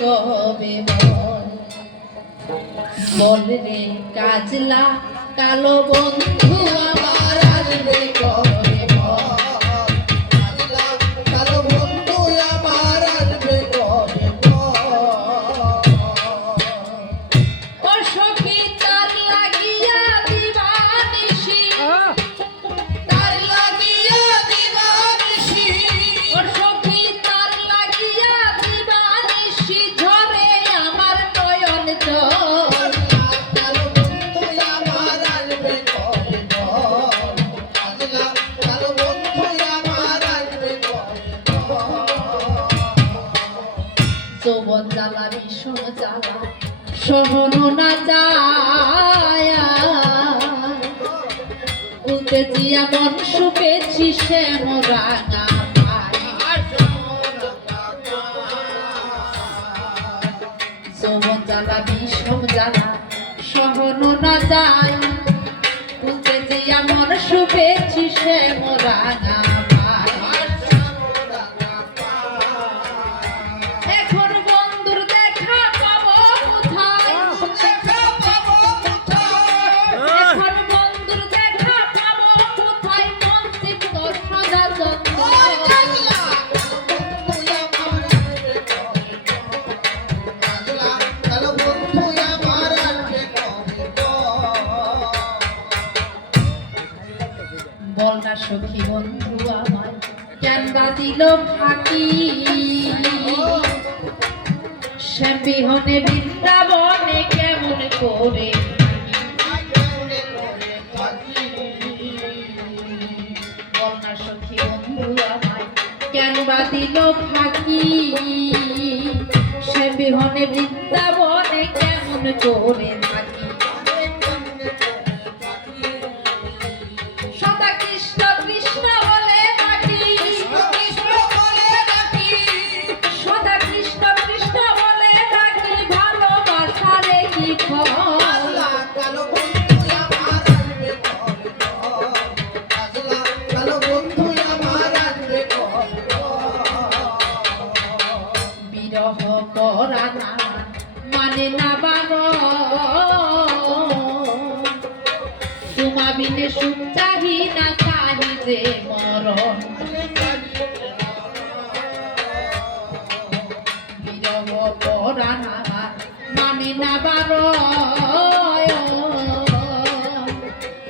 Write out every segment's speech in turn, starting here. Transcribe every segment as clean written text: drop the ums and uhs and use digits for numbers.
কবে বল রে কাজলা কালো বন্ধু আমার আসবে কবে কালো বন্ধু আমার আসবে কবে ও সখী তার লাগিয়া দিবানিশি তার লাগিয়া দিবানিশি ও সখী তার লাগিয়া দিবানিশি ঝরে আমার নয়ন জল কালো বন্ধু আমার আসবে কবে কালো বন্ধু আমার আসবে যৌবন জ্বালা বিষম জ্বালা সহন না যায় উত্তেজিয়া মন শুকেছি শ্যাম রাঙা যৌবন জ্বালা বিষম জ্বালা সহন না যায় উত্তেজিয়া মন শুকেছি শ্যাম রাঙা এখন বন্ধুর দেখা পাবো কোথায় এখন বন্ধুর দেখা পাবো কোথায় মন চিত্ত সদা যত্ন বল না সখী বন্ধু আমার কেন বা দিল ফাঁকি শ্যাম বিহনে বৃন্দাবনে কেমন করে বল না সখী বন্ধু আমার কেন বা দিল ফাঁকি শ্যাম বিহনে বৃন্দাবনে কেমন করে থাকি সদা কৃষ্ণ কৃষ্ণ বলে ডাকি সদা কৃষ্ণ কৃষ্ণ বলে ডাকি ভালোবাসারে কি ফল বিরহ করা না মানে না তোমা বিনে সুখ চাহি না চাহি যে মরণ বিরহ করা না মানে না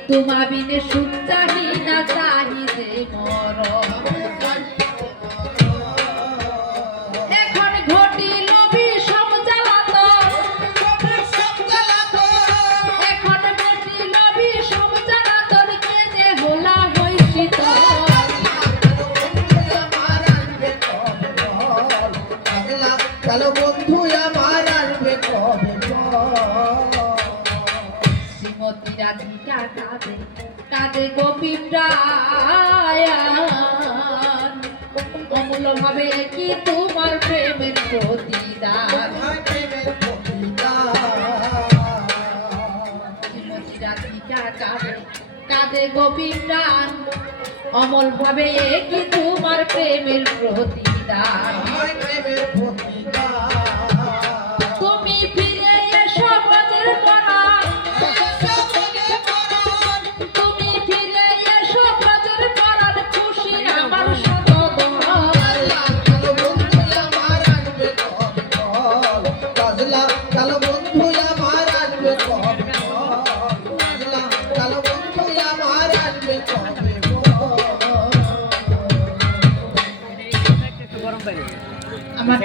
তোমা বিনে সুখ চাহি না চাহি যে মরণ এখন ঘটিল বিষম জ্বালাতন এখন ঘটিল বিষম জ্বালাতন কে যে হোলা হইছি কালো বন্ধু আমার আসবে কবে শ্রীমতী রাধিকা কাঁদে কাঁদে গোপী প্রাণ অমূল্য ভাবে কি তোমার প্রেমের প্রতিদান শ্রীমতী রাধিকা কাঁদে কাঁদে গোপী প্রাণ অমল ভাবে কি তোমার প্রেমের প্রতিদান তুমি ফিরে এসো ব্রজের পরাণ তুমি ফিরে এসো ব্রজের পরাণ খুশি আমার সদন কালো বন্ধু আমার আসবে কালো বন্ধু আমার আসবে কালো বন্ধু আমার আসবে আমাদের